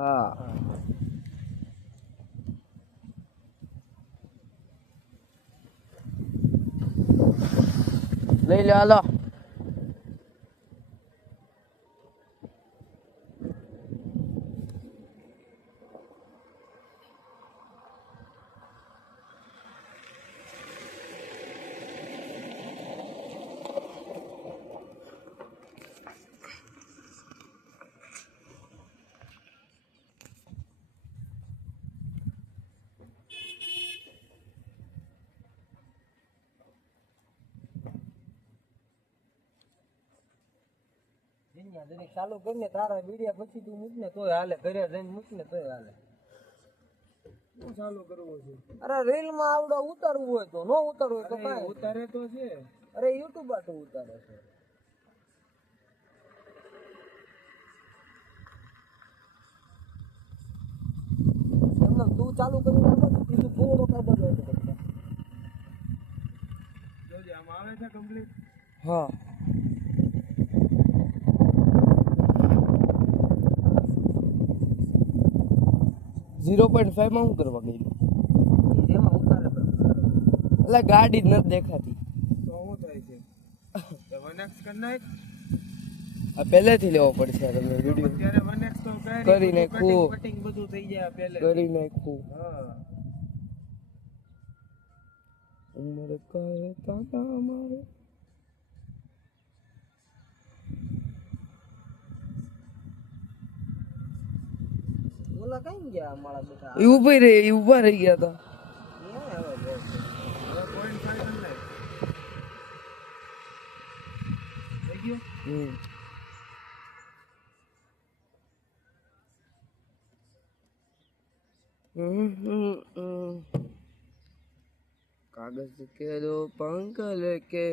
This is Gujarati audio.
હા લઈ લે હાલો. ચાલુ કરીને તારા વિડિયા પછી તું મૂક ને તોય હાલે, ઘરે જઈને મૂક ને તોય હાલે. શું ચાલુ કરવું છે? અરે રીલ માં આવડો ઉતારવું હોય તો, નો ઉતારવું હોય તો કાંઈ ઉતારે તો છે. અરે યુટ્યુબ આ તો ઉતારે છે. તું ચાલુ કરી નાખો બીજું પૂરો કાઢો જોજે આમ આવે છે કમ્પ્લીટ. હા 0.5 માં શું કરવા ગયેલું? એમાં ઉતારે એટલે ગાડી જ નથી દેખાતી. તો શું થાય છે? વનેક્સ કરી નાખ. આ પહેલેથી લેવો પડશે તમે વિડિયો. અત્યારે વનેક્સ તો કરી નાખું, કટિંગ બધું થઈ જાય પહેલે કરી નાખું. હા ઉમર કાય તાતા મારે ઓલા કઈ ગયા મારા બેટા? એ ઊભા રહી ગયા હતા. कागज के दो पंख लेके